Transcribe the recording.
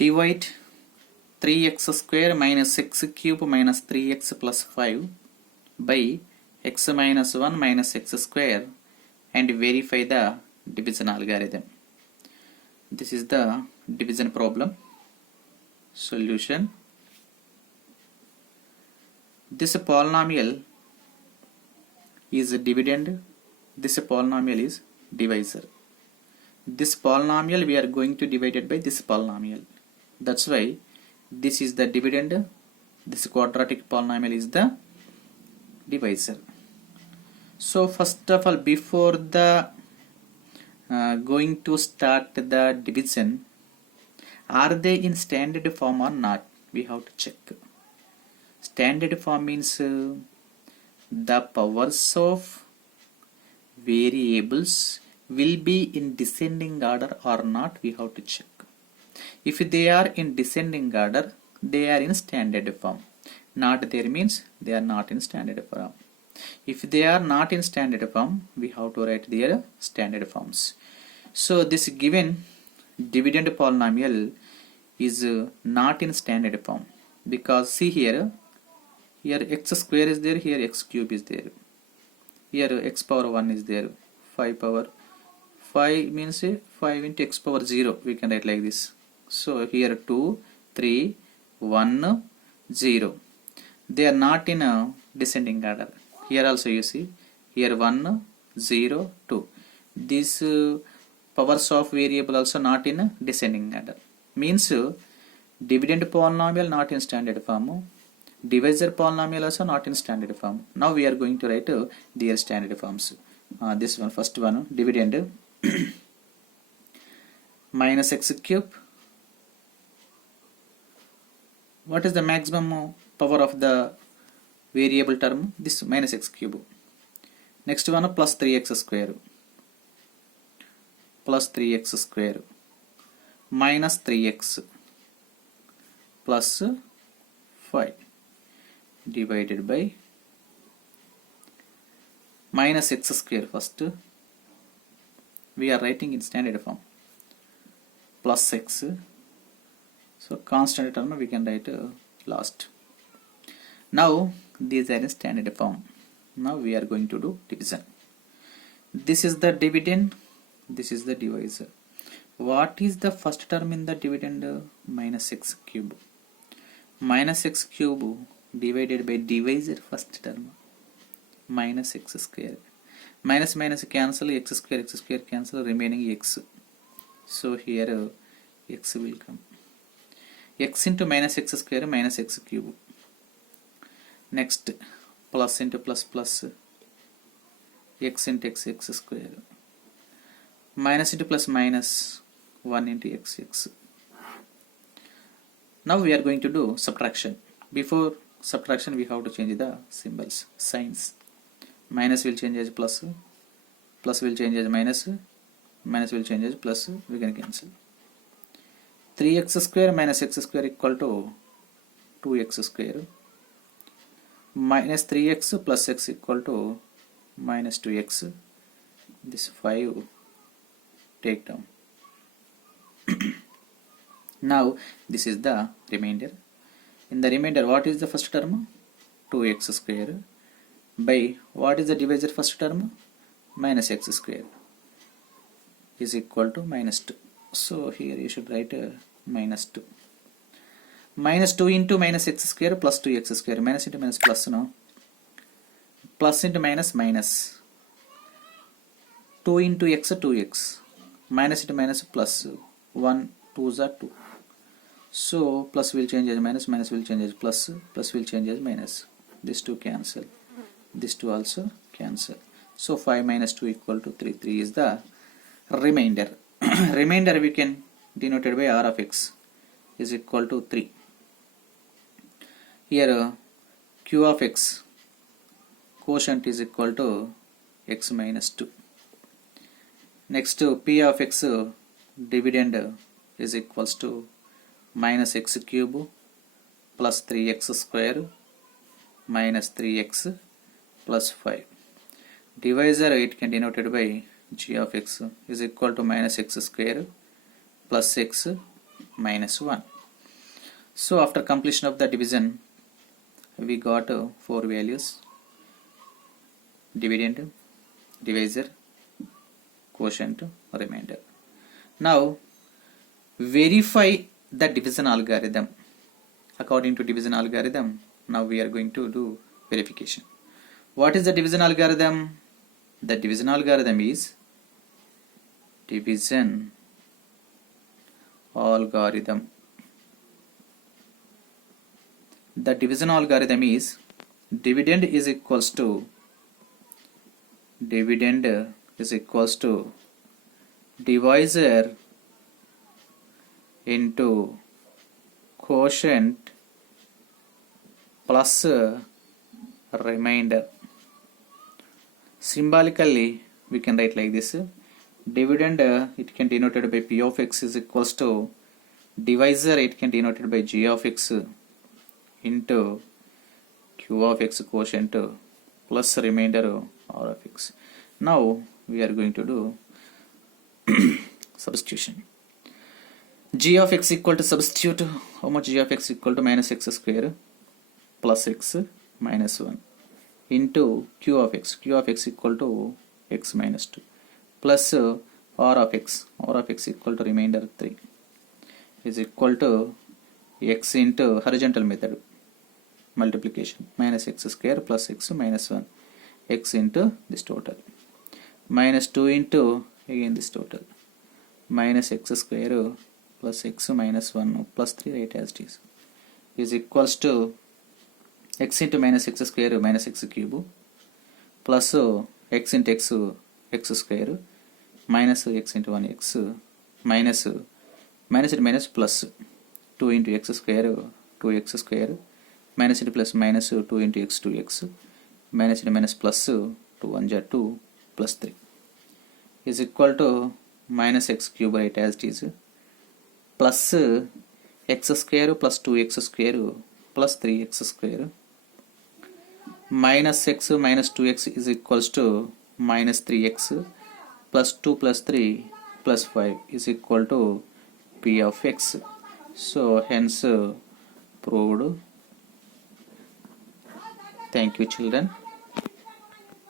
Divide 3x square minus x cube minus 3x plus 5 by x minus 1 minus x square and verify the division algorithm. This is the division problem. Solution. This polynomial is a dividend. This polynomial is divisor. This polynomial we are going to divide it by this polynomial. That's why this is the dividend. This quadratic polynomial is the divisor. So first of all, before the going to start the division, are they in standard form or not? We have to check. Standard form means the powers of variables will be in descending order or not, we have to check. If they are in descending order, they are in standard form. Not there means they are not in standard form. If they are not in standard form, we have to write their standard forms. So this given dividend polynomial is not in standard form, because see here x square is there, here x cube is there, here x power 1 is there, 5 power 5 means 5 into x power 0, we can write like this. So here 2, 3, 1, 0. They are not in a descending order. Here also you see, here 1, 0, 2. These powers of variable also not in a descending order. Means dividend polynomial not in standard form, divisor polynomial also not in standard form. Now we are going to write their standard forms. This one, first one, dividend minus x cube. What is the maximum power of the variable term? This minus x cube. Next one, plus 3x square. Plus 3x square minus 3x plus 5 divided by minus x square. First we are writing in standard form, plus x, so constant term we can write last. Now these are in standard form. Now we are going to do division. This is the dividend, this is the divisor. What is the first term in the dividend? Minus x cube. Minus x cube divided by divisor first term, minus x square. Minus minus cancel, x square cancel, remaining x. So here x will come. X into minus x square minus x cube. Next plus into plus plus, x into x square. Minus into plus minus, 1 into x. Now we are going to do subtraction. Before subtraction we have to change the symbols, signs. Minus will change as plus, plus will change as minus, minus will change as plus, we can cancel. 3x square minus x square equal to 2x square. Minus 3x plus x equal to minus 2x. This 5 take down. Now this is the remainder. In the remainder, what is the first term? 2x square by what is the divisor first term? Minus x square is equal to minus 2. So here you should write minus 2. Minus 2 into minus x square plus 2x square. Minus into minus plus, no? Plus into minus minus. 2 into x 2x. Minus into minus plus. 1 2s are 2. So plus will change as minus, minus will change as plus, plus will change as minus. This 2 cancel. This 2 also cancel. So 5 minus 2 equal to 3. 3 is the remainder. Remainder we can denoted by r of x is equal to 3. Here q of x quotient is equal to x minus 2. Next p of x dividend is equals to minus x cube plus 3x square minus 3x plus 5. Divisor it can denoted by g of x is equal to minus x square plus x minus 1. So after completion of the division, we got 4 values: dividend, divisor, quotient, remainder. Now verify the division algorithm. According to division algorithm, now we are going to do verification. What is the division algorithm? The division algorithm is division algorithm. The division algorithm is dividend is equals to divisor into quotient plus remainder. Symbolically we can write like this: dividend it can denoted by p of x is equals to divisor, it can denoted by g of x into q of x quotient plus remainder r of x. Now we are going to do substitution. G of x equal to, substitute how much? G of x equal to minus x square plus x minus 1 into q of x. Q of x equal to x minus 2 plus r of x equal to remainder 3 is equal to x into horizontal method multiplication, minus x square plus x minus 1, x into this total, minus 2 into again this total, minus x square plus x minus 1 plus 3, right as it is equals to x into minus x square minus x cube plus x into x square minus x into 1 x minus into minus plus 2 into x square 2x square minus into plus minus 2 into x 2x minus into minus plus 2 1 2 plus 3 is equal to minus x cube, right as it is, plus x square plus 2x square plus 3x square minus x minus 2x is equals to minus 3x plus 2 plus 3 plus 5 is equal to p of x. So hence proved. Thank you children.